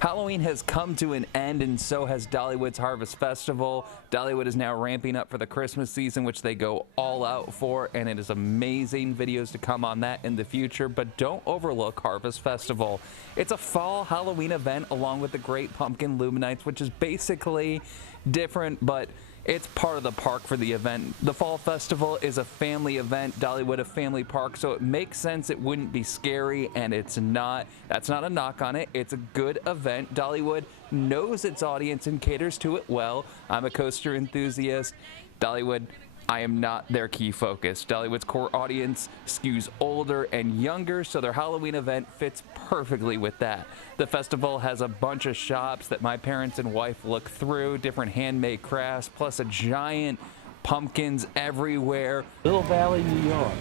Halloween has come to an end, and so has Dollywood's Harvest Festival. Dollywood is now ramping up for the Christmas season, which they go all out for, and it is amazing. Videos to come on that in the future, but don't overlook Harvest Festival. It's a fall Halloween event along with the Great Pumpkin Luminites, which is basically different, but it's part of the park for the event. The Fall Festival is a family event, Dollywood a family park, so it makes sense it wouldn't be scary, and it's not. That's not a knock on it. It's a good event. Dollywood knows its audience and caters to it well. I'm a coaster enthusiast. Dollywood, I am not their key focus. Dollywood's core audience skews older and younger, so their Halloween event fits perfectly with that. The festival has a bunch of shops that my parents and wife look through, different handmade crafts, plus a giant pumpkins everywhere. Little Valley, New York.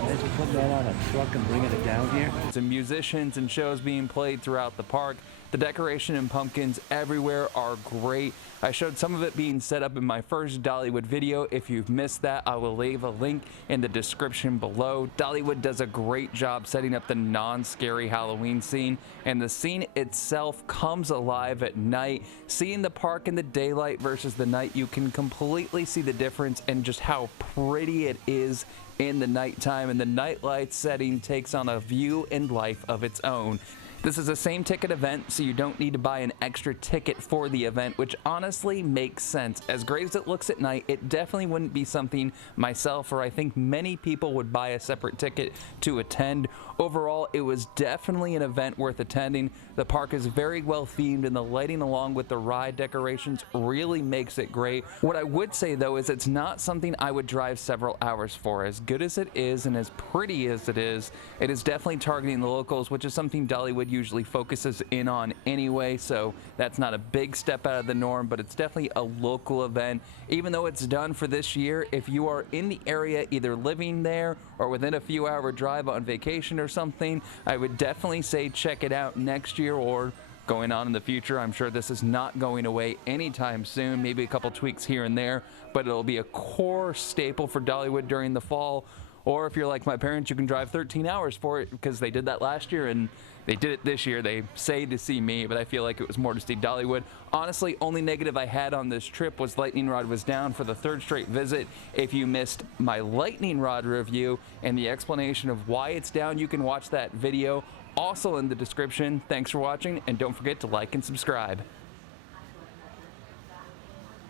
Imagine putting that on a truck and bringing it down here. Some musicians and shows being played throughout the park. The decoration and pumpkins everywhere are great. I showed some of it being set up in my first Dollywood video. If you've missed that, I will leave a link in the description below. Dollywood does a great job setting up the non-scary Halloween scene, and the scene itself comes alive at night. Seeing the park in the daylight versus the night, you can completely see the difference and just how pretty it is in the nighttime, and the nightlight setting takes on a view and life of its own. This is a same ticket event, so you don't need to buy an extra ticket for the event, which honestly makes sense. As great as it looks at night, it definitely wouldn't be something myself or I think many people would buy a separate ticket to attend. Overall, it was definitely an event worth attending. The park is very well themed, and the lighting along with the ride decorations really makes it great. What I would say though is it's not something I would drive several hours for. As good as it is and as pretty as it is definitely targeting the locals, which is something Dollywood usually focuses in on anyway, so that's not a big step out of the norm, but it's definitely a local event. Even though it's done for this year, if you are in the area either living there or within a few hour drive on vacation or something, I would definitely say check it out next year or going on in the future. I'm sure this is not going away anytime soon, maybe a couple tweaks here and there, but it'll be a core staple for Dollywood during the fall. Or if you're like my parents, you can drive 13 hours for it, because they did that last year and they did it this year. They say to see me, but I feel like it was more to see Dollywood. Honestly, only negative I had on this trip was lightning rod was down for the third straight visit. If you missed my lightning rod review and the explanation of why it's down, you can watch that video also in the description. Thanks for watching, and don't forget to like and subscribe.